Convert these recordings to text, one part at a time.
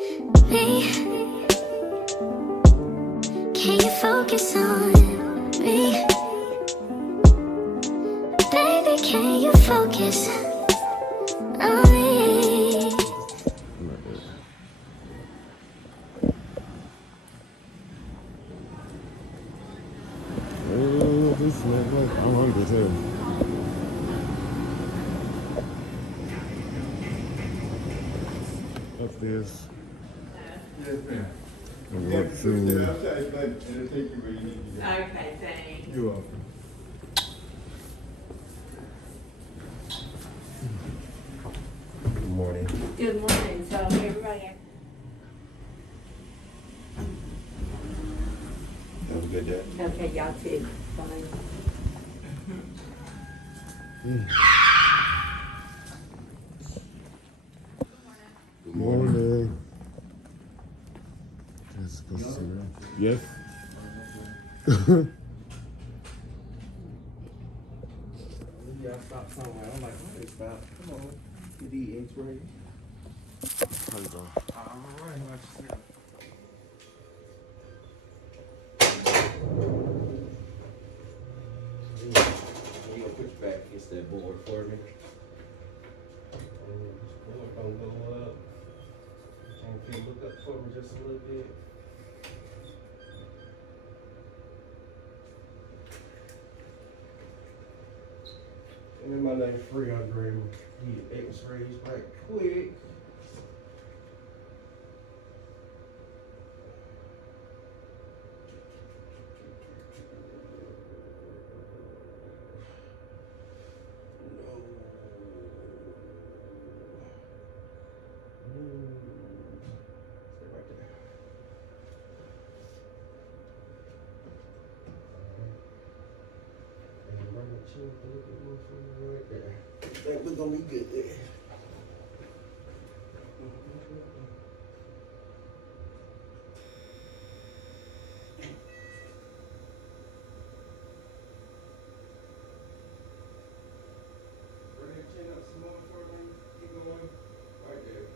Me, can you focus on me? Baby, can you focus on me? This is like, I'm hungry too. Upstairs. Yes, ma'am. And what food? Okay, thanks. You're welcome. Good morning. Good morning. So everybody, Have a good day. okay, y'all too. Fine. Good morning. Just go sit down. Yes. We gotta stop somewhere. I'm like, what is that? Come on. Get the X-ray. How you doing? Alright, watch yourself. You gonna push back against that board for me? Board gonna go up. And can you look up for me just a little bit? And my name's Free Andre. Get X-rays right quick. Stay right there. And run the chin a little bit more for me right there. I think we're gonna be good there. Bring your chin up some more for me. Keep going. Right there.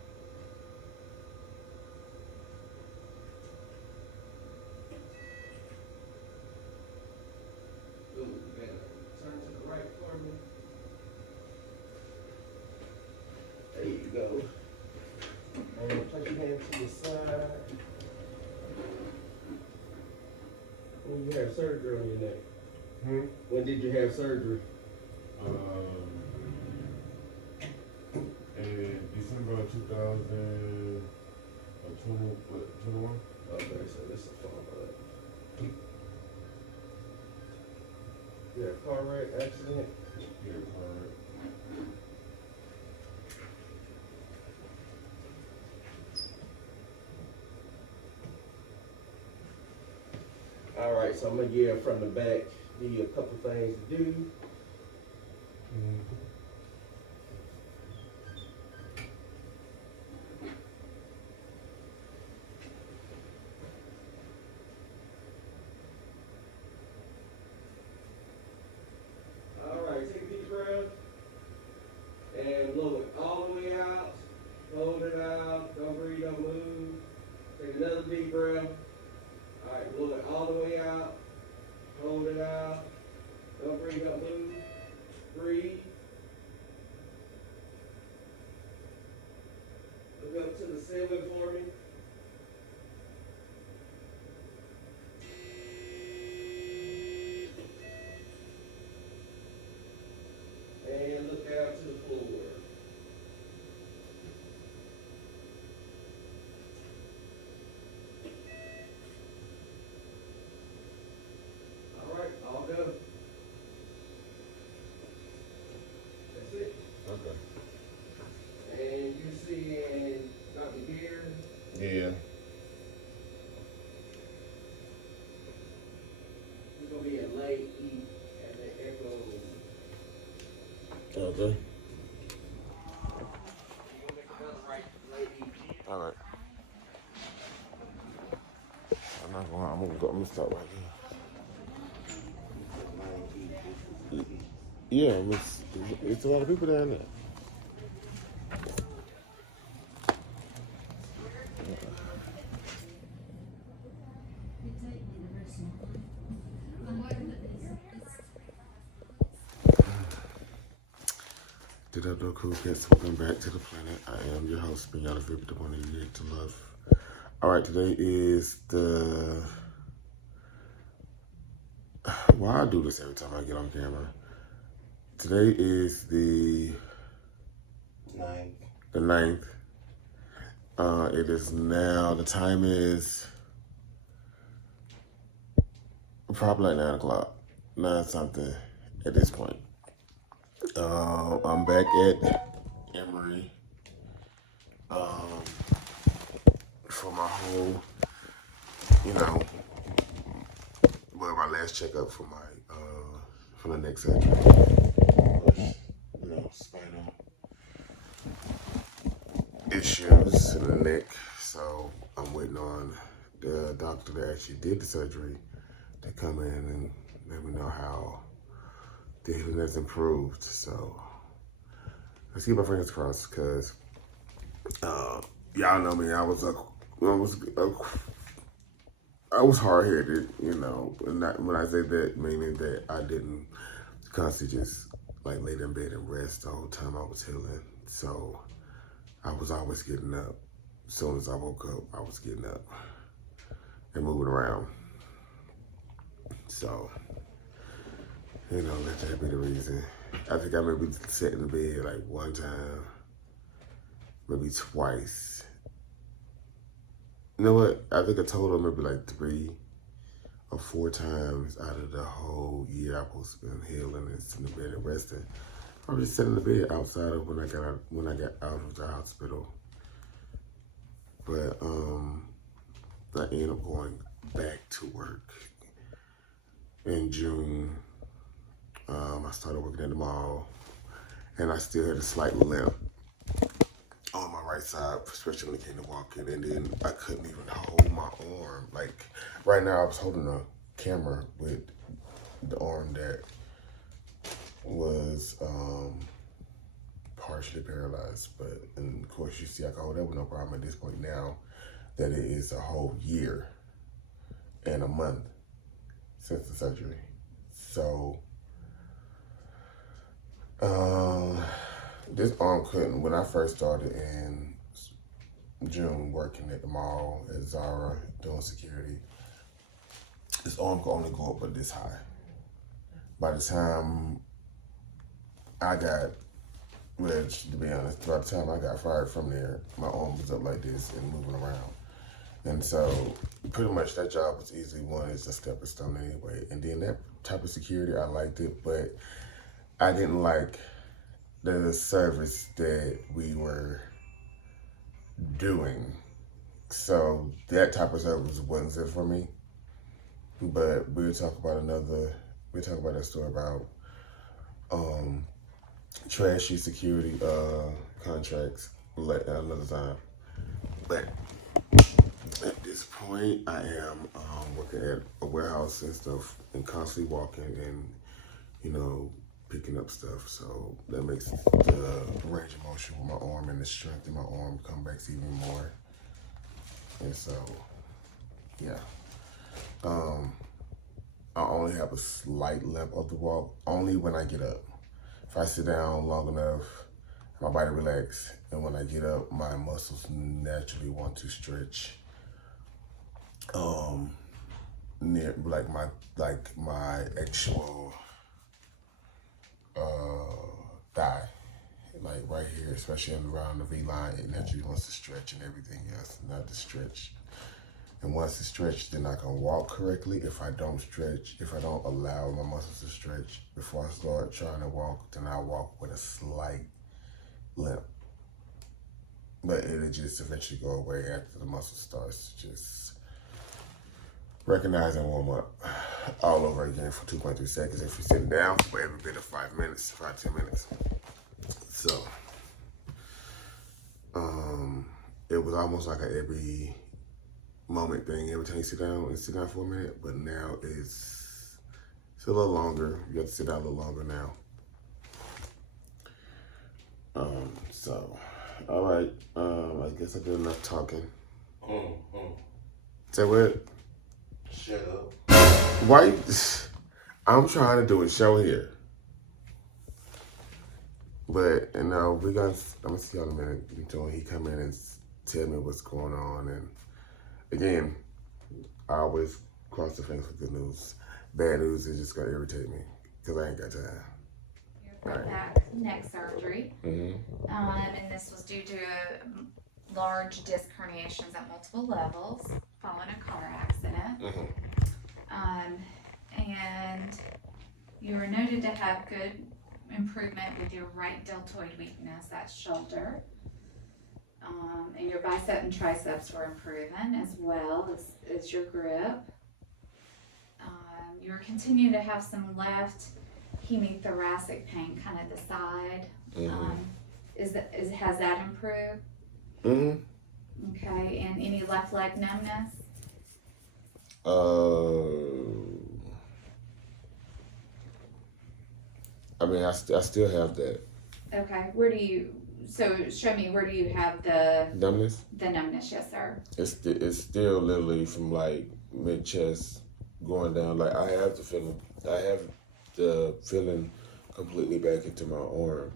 Good. Man. Turn to the right for me. There you go. And place your hand to the side. When you have surgery on your neck? When did you have surgery? In December of 2021. Okay, so this is a follow-up. Yeah, car wreck, accident. Yeah, alright. All right, so I'm gonna give from the back, give you a couple things to do. All right, take a deep breath and blow it all the way out. Hold it out. Don't breathe, don't move. Take another deep breath. All right, blow it all the way out. Hold it out. Don't breathe, don't move. Breathe. Look up to the ceiling for me. And look out to the floor. All right, all go. That's it. Okay. And you seeing Dr. Gear? Yeah. He's gonna be at late E at the Echo. Okay. You gonna make another right late E. Alright. I'm gonna stop right here. Yeah, it's a lot of people down there. Get Up, No Cool Cats. Welcome back to the planet. I am your host, Beyond Vivid, the one that you get to love. Alright, today is the... Why I do this every time I get on camera. Today is the 9th. It is now, the time is probably like 9 o'clock. 9 something at this point. I'm back at Emory for my whole, my last checkup for my for the neck surgery. Spinal issues in the neck. So I'm waiting on the doctor that actually did the surgery to come in and let me know how the healing has improved. So let's keep my fingers crossed, because y'all know me. I was hard headed, And when I say that, meaning that I didn't constantly just like lay in bed and rest the whole time I was healing. So I was always getting up. As soon as I woke up, I was getting up and moving around. So, let that be the reason. I think I maybe sat in the bed like one time, maybe twice. You know what? I think I told her maybe like 3 or 4 times out of the whole year I was been healing and sitting in the bed and resting. I was just sitting in the bed outside of when I got out of the hospital. But I ended up going back to work in June. I started working at the mall, and I still had a slight limp on my right side, especially when it came to walking. And then I couldn't even hold my arm. Like right now, I was holding a camera with the arm that was partially paralyzed. But and of course, you see, I can hold that with no problem at this point now that it is a whole year and a month since the surgery. So this arm couldn't. When I first started in June working at the mall at Zara doing security, this arm could only go up but this high. By the time I got, to be honest, by the time I got fired from there, my arm was up like this and moving around. And so pretty much that job was easily one is a stepping stone anyway. And then that type of security, I liked it, but I didn't like the service that we were doing. So that type of service wasn't it for me. But we'll talk about that story about trashy security contracts another time. But at this point, I am working at a warehouse and stuff, and constantly walking and picking up stuff. So that makes the range of motion with my arm and the strength in my arm come back even more. And so, yeah. I only have a slight limp of the walk, only when I get up. If I sit down long enough, my body relax, and when I get up, my muscles naturally want to stretch. Near my actual thigh, like right here, especially around the V line, it naturally wants to stretch and everything else, not to stretch. And once it's stretched, then I can walk correctly. If I don't stretch, if I don't allow my muscles to stretch before I start trying to walk, then I walk with a slight limp. But it'll just eventually go away after the muscle starts just recognize and warm up all over again for 2.3 seconds if you're sitting down for every bit of 10 minutes. So, it was almost like a every moment thing. Every time you sit down for a minute, but now it's a little longer. You have to sit down a little longer now. So, all right. I guess I did enough talking. Say what? Shut up. Why? I'm trying to do a show here. But you know, I'm gonna see y'all in a minute. Until he come in and tell me what's going on. And again, I always cross the fence with good news. Bad news is just gonna irritate me because I ain't got time. For back neck surgery. Mm-hmm. And this was due to large disc herniations at multiple levels following a car accident. Mm-hmm. And you were noted to have good improvement with your right deltoid weakness, that's shoulder. And your bicep and triceps were improving as well as your grip. You're continuing to have some left hemithoracic pain, kind of the side. Mm-hmm. Has that improved? Mm-hmm. Okay, and any left leg numbness? I mean, I still have that. Okay, show me, where do you have the Numbness? The numbness, yes sir. It's still literally from like mid chest going down. Like I have the feeling completely back into my arm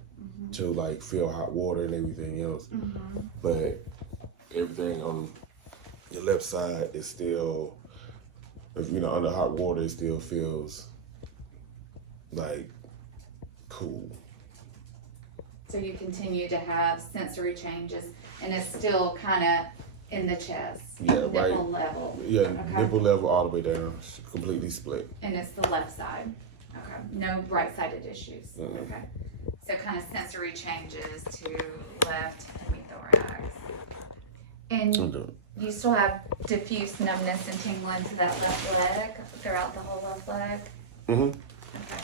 to like feel hot water and everything else. But everything on the left side is still, under hot water, it still feels like cool. So you continue to have sensory changes, and it's still kind of in the chest, Yeah, right. nipple level. Yeah, Okay. nipple level all the way down, completely split. And it's the left side. Okay, no right-sided issues. Mm-mm. Okay, so kind of sensory changes to left hemithorax. And you still have diffuse numbness and tingling to that left leg throughout the whole left leg? Mm-hmm. Okay.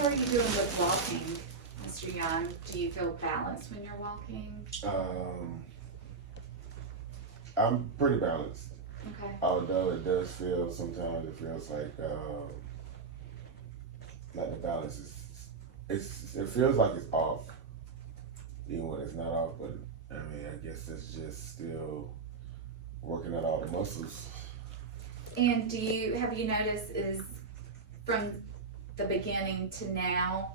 How are you doing with walking, Mr. Young? Do you feel balanced when you're walking? I'm pretty balanced. Okay. Although it does feel, sometimes it feels like the balance it feels like it's off, even when it's not off. But I mean, I guess it's just still working out all the muscles. And have you noticed, is from the beginning to now,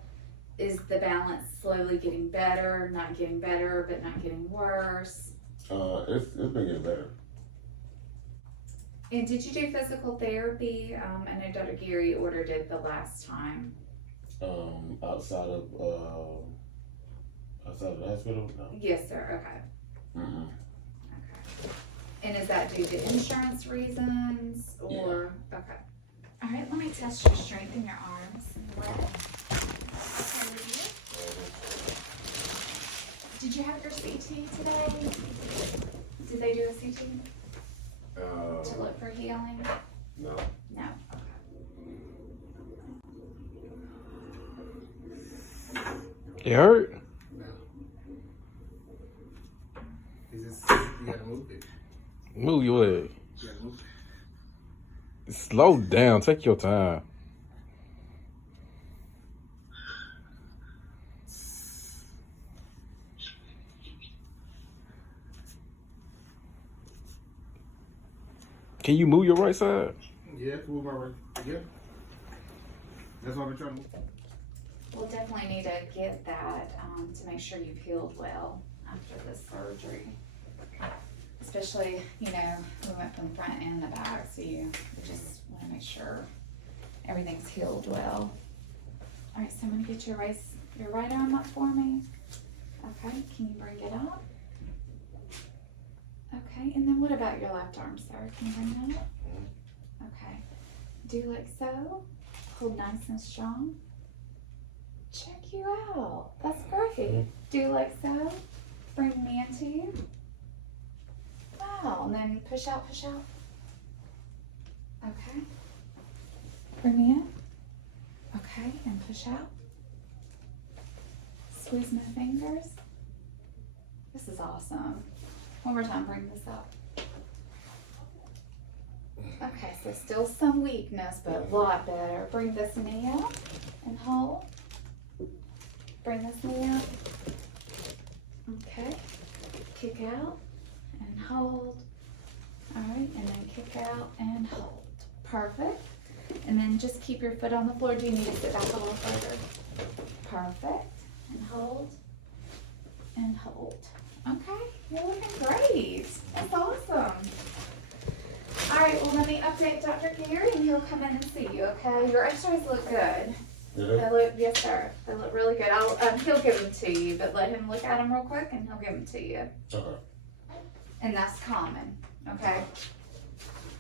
is the balance slowly getting better, not getting better, but not getting worse? It's been getting better. And did you do physical therapy? I know Dr. Geary ordered it the last time. Outside of the hospital? No. Yes, sir. Okay. Mm-mm. Okay. And is that due to insurance reasons or? Yeah. Okay. All right. Let me test your strength in your arms and legs. Okay with you? Did you have your CT today? Did they do a CT to look for healing? No. No. Okay. It hurt? No. It's just, you gotta move it. Move your leg. You gotta move it. Slow down. Take your time. Can you move your right side? Yeah, move my right. Yeah. That's what I've been trying to move. We'll definitely need to get that to make sure you've healed well after this surgery. Especially, we went from the front and the back, so we just want to make sure everything's healed well. All right, so I'm going to get your right arm up for me. Okay, can you bring it up? Okay, and then what about your left arm, sir? Can you bring that up? Okay, do like so. Hold nice and strong. Check you out. That's great. Do like so. Bring me into you. Wow, and then push out, push out. Okay. Bring me in. Okay, and push out. Squeeze my fingers. This is awesome. One more time, bring this up. Okay, so still some weakness, but a lot better. Bring this knee up and hold. Bring this knee up. Okay. Kick out and hold. All right, and then kick out and hold. Perfect. And then just keep your foot on the floor. Do you need to sit back a little further? Perfect. And hold. And hold. Okay, you're looking great. That's awesome. All right, well, let me update Dr. Gary and he'll come in and see you, okay? Your x-rays look good. They look, yes, sir. They look really good. He'll give them to you, but let him look at them real quick and he'll give them to you. Okay. And that's common, okay?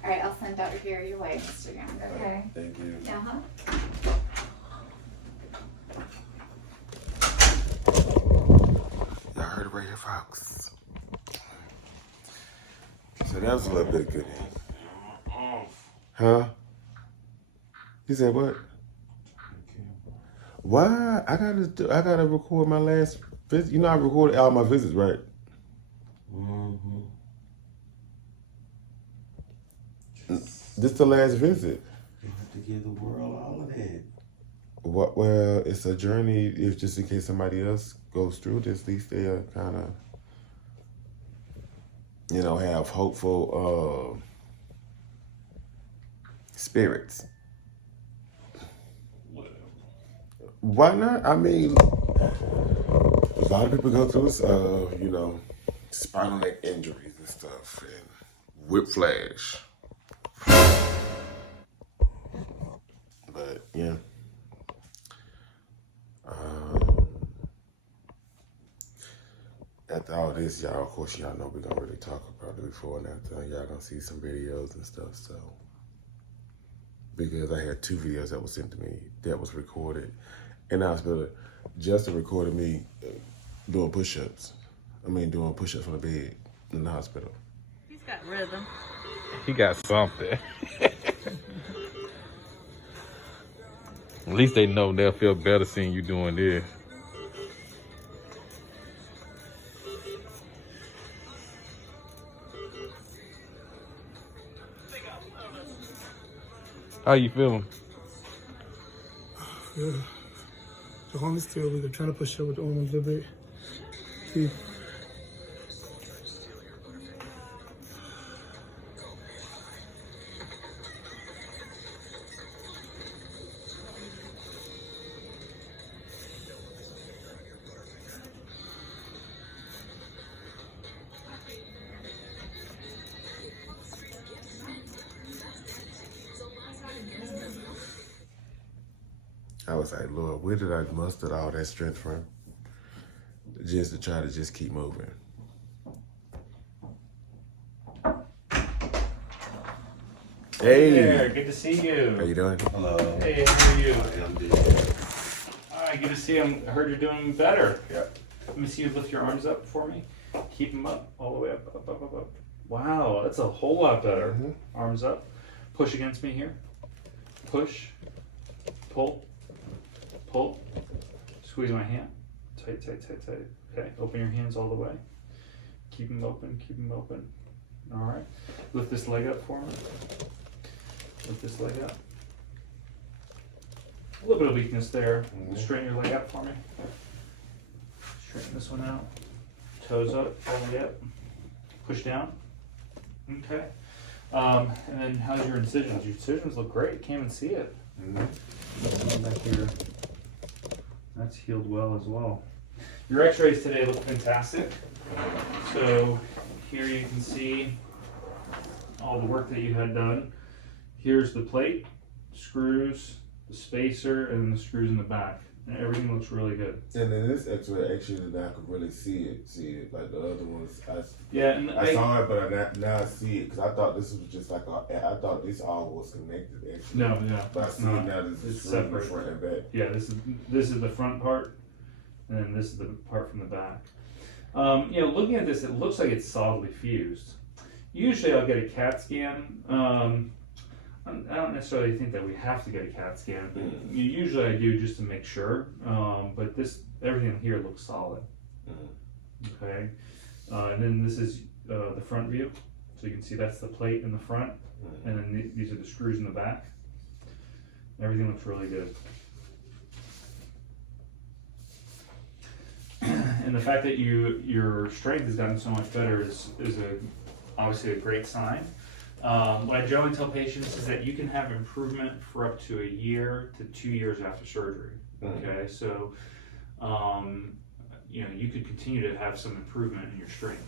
All right, I'll send Dr. Gary your way, Mr. Young, okay? Thank you. Uh-huh. Y'all heard it right here, folks. So that was a little bit of good news. Huh? You said what? Why? I gotta record my last visit. You know I recorded all my visits, right? Mm-hmm. This the last visit. You have to give the world all of that. What? Well, it's a journey. If just in case somebody else goes through this, at least they are kind of, you know, have hopeful spirits. Why not? I mean, a lot of people go through, you know, spinal neck injuries and stuff, and whiplash. But yeah. After all this, y'all, of course, y'all know we're gonna really talk about it before and after. Y'all gonna see some videos and stuff. So, because I had 2 videos that was sent to me that was recorded in the hospital. Justin recorded me doing push-ups. Doing push-ups on the bed in the hospital. He's got rhythm. He got something. At least they know they'll feel better seeing you doing this. How you feeling? Yeah. The arm is still weak. I'm trying to push up with the arm a little bit. See. I was like, Lord, where did I muster all that strength from? Just to try to just keep moving. Hey. There, good to see you. How you doing? Hello. Hey, how are you? I'm good. All right, good to see you. I heard you're doing better. Yeah. Let me see you lift your arms up for me. Keep them up, all the way up, up, up, up, up. Wow, that's a whole lot better. Mm-hmm. Arms up. Push against me here. Push. Pull. Pull. Squeeze my hand. Tight, tight, tight, tight. Okay, open your hands all the way. Keep them open, keep them open. All right. Lift this leg up for me. Lift this leg up. A little bit of weakness there. Straighten your leg out for me. Straighten this one out. Toes up, all the way up. Push down. Okay. And then how's your incisions? Your incisions look great. Can't even see it. Back here. That's healed well as well. Your x-rays today look fantastic. So here you can see all the work that you had done. Here's the plate, screws, the spacer, and the screws in the back. And everything looks really good. And then this x-ray, actually, I could really see it. Like the other ones, Yeah, and I saw it, but now I see it because I thought this was just like I thought this all was connected. Actually, no, yeah, but I it's see not. now this It's is really separate. front and back. Yeah, this is the front part, and then this is the part from the back. You know, looking at this, it looks like it's solidly fused. Usually, I'll get a CAT scan. I don't necessarily think that we have to get a CAT scan, but usually I do just to make sure. But everything here looks solid. Okay, and then this is the front view, so you can see that's the plate in the front, and then these are the screws in the back. Everything looks really good. And the fact that your strength has gotten so much better is obviously a great sign. What I generally tell patients is that you can have improvement for up to a year to 2 years after surgery. Okay, so you know, you could continue to have some improvement in your strength.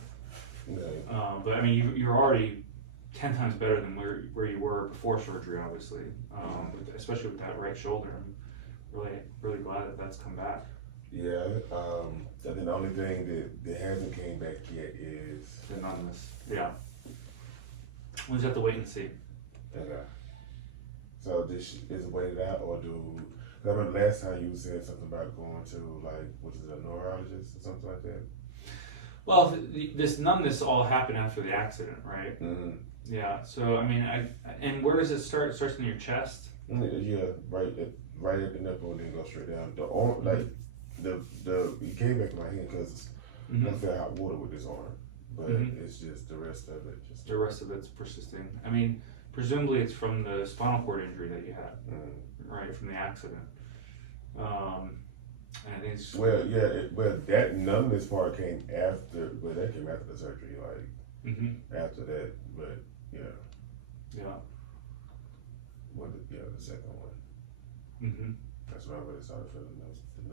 But I mean, you're already 10 times better than where you were before surgery, obviously. Especially with that right shoulder. I'm really glad that that's come back. Yeah, I think the only thing that hasn't came back yet is the numbness. Yeah. We'll just have to wait and see. Okay. So this is waited out, or I remember last time you said something about going to, like, was it a neurologist or something like that? Well, this numbness all happened after the accident, right? Yeah. So I mean, and where does it start? It starts in your chest. Yeah, right at the nipple, and then go straight down. The arm, like it came back to my hand because I felt hot water with this arm, but it's just the rest of it. The rest of it's persisting. I mean, presumably it's from the spinal cord injury that you had, right, from the accident. And I think it's that numbness part came after. Well, that came after the surgery, like after that. But yeah. The second one. That's when I really started feeling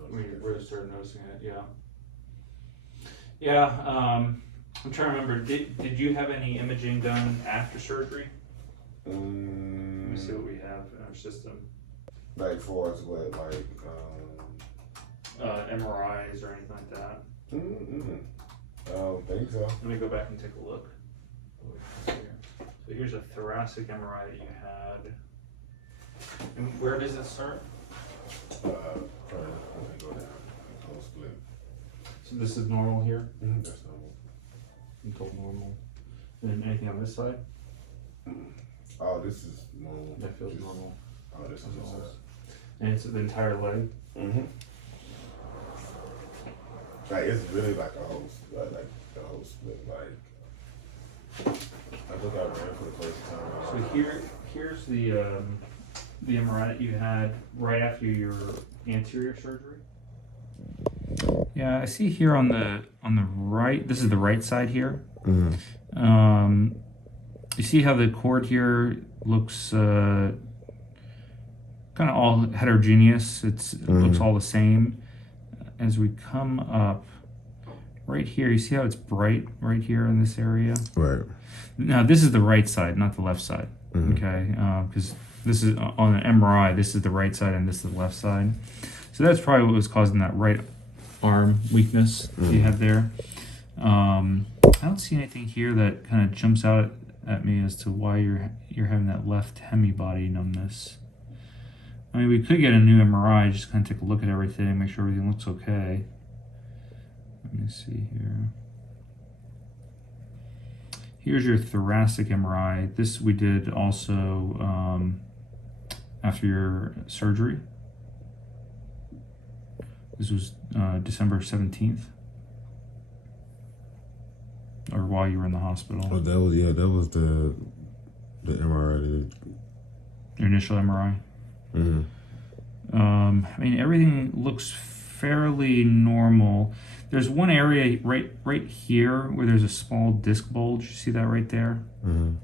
when you really started noticing it, yeah. I'm trying to remember. Did you have any imaging done after surgery? Let me see what we have in our system. Like for us, what, like MRIs or anything like that? I don't think so. Let me go back and take a look. So here's a thoracic MRI that you had. And where does it start? Let me go down. Close split. So this is normal here? That's normal. Until normal. And anything on this side? Oh, this is normal. That feels normal. Oh, this is normal. And it's the entire leg? Like, it's really like a whole, like the whole split. Like, I think I ran for the first time. So here's the MRI that you had right after your anterior surgery. Yeah, I see here on the right. This is the right side here. You see how the cord here looks kind of all heterogeneous. It looks all the same. As we come up right here, you see how it's bright right here in this area? Right. Now this is the right side, not the left side. Okay, because this is on an MRI. This is the right side, and this is the left side. So that's probably what was causing that right arm weakness you had there. I don't see anything here that kind of jumps out at me as to why you're having that left hemi-body numbness. I mean, we could get a new MRI, just kind of take a look at everything, make sure everything looks okay. Let me see here. Here's your thoracic MRI. This we did also after your surgery. This was December 17th. Or while you were in the hospital. Oh, that was the MRI. Your initial MRI? I mean, everything looks fairly normal. There's one area right here where there's a small disc bulge. You see that right there? You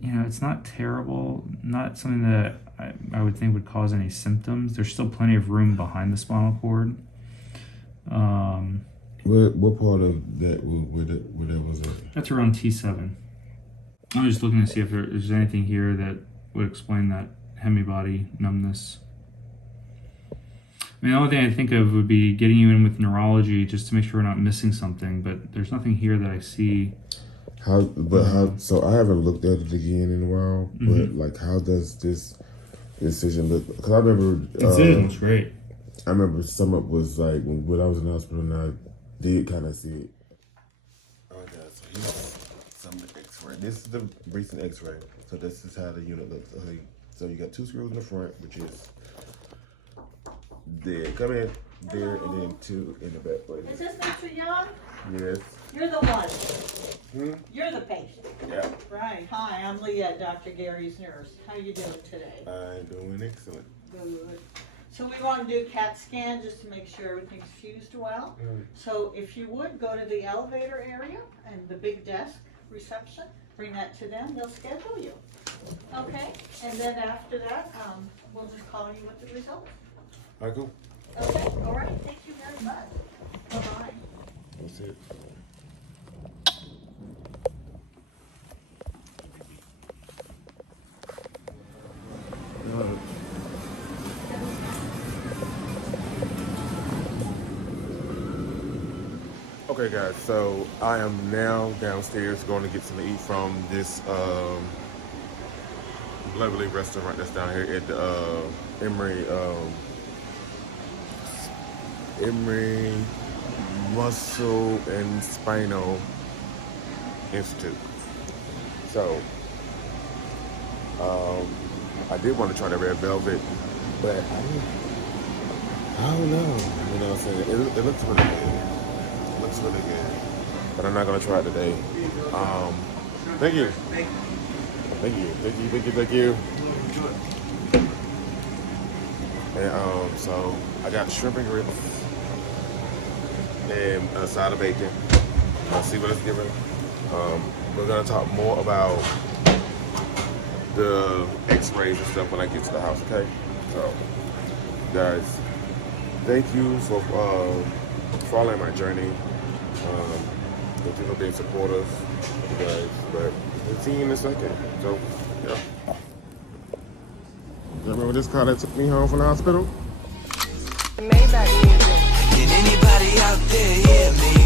know, it's not terrible. Not something that I would think would cause any symptoms. There's still plenty of room behind the spinal cord. What part of that where that was at? That's around T7. I'm just looking to see if there's anything here that would explain that hemi-body numbness. I mean, the only thing I think of would be getting you in with neurology just to make sure we're not missing something, but there's nothing here that I see. So I haven't looked at it again in a while, but like, how does this incision look? Because I remember... Incision looks great. I remember some of it was like, when I was in the hospital and I did kind of see it. Okay, so here's some of the x-ray. This is the recent x-ray. So this is how the unit looks. Okay, so you got 2 screws in the front, which is there. Come in, there, and then 2 in the back. Right. Is this Mr. Young? Yes. You're the one. You're the patient. Yeah. Right. Hi, I'm Leah, Dr. Gary's nurse. How you doing today? I'm doing excellent. Good. So we want to do a CAT scan just to make sure everything's fused well. So if you would, go to the elevator area and the big desk reception. bring that to them, they'll schedule you. Okay, and then after that, we'll just call you with the results. All right, cool. Okay, all right, thank you very much. Bye-bye. That's it. Okay guys, so I am now downstairs going to get something to eat from this lovely restaurant that's down here at the Emory Muscle and Spinal Institute. So I did want to try the red velvet, but I don't know. You know what I'm saying? It looks really good. It looks really good. But I'm not gonna try it today. Thank you. Thank you. And so I got shrimp and grits and a side of bacon. Let's see what it's giving. We're gonna talk more about the x-rays and stuff when I get to the house, okay? So, guys, thank you for following my journey. Thank you for being supportive, you guys. But we'll see you in a second. So, yeah. You remember this car that took me home from the hospital? Can anybody out there hear me?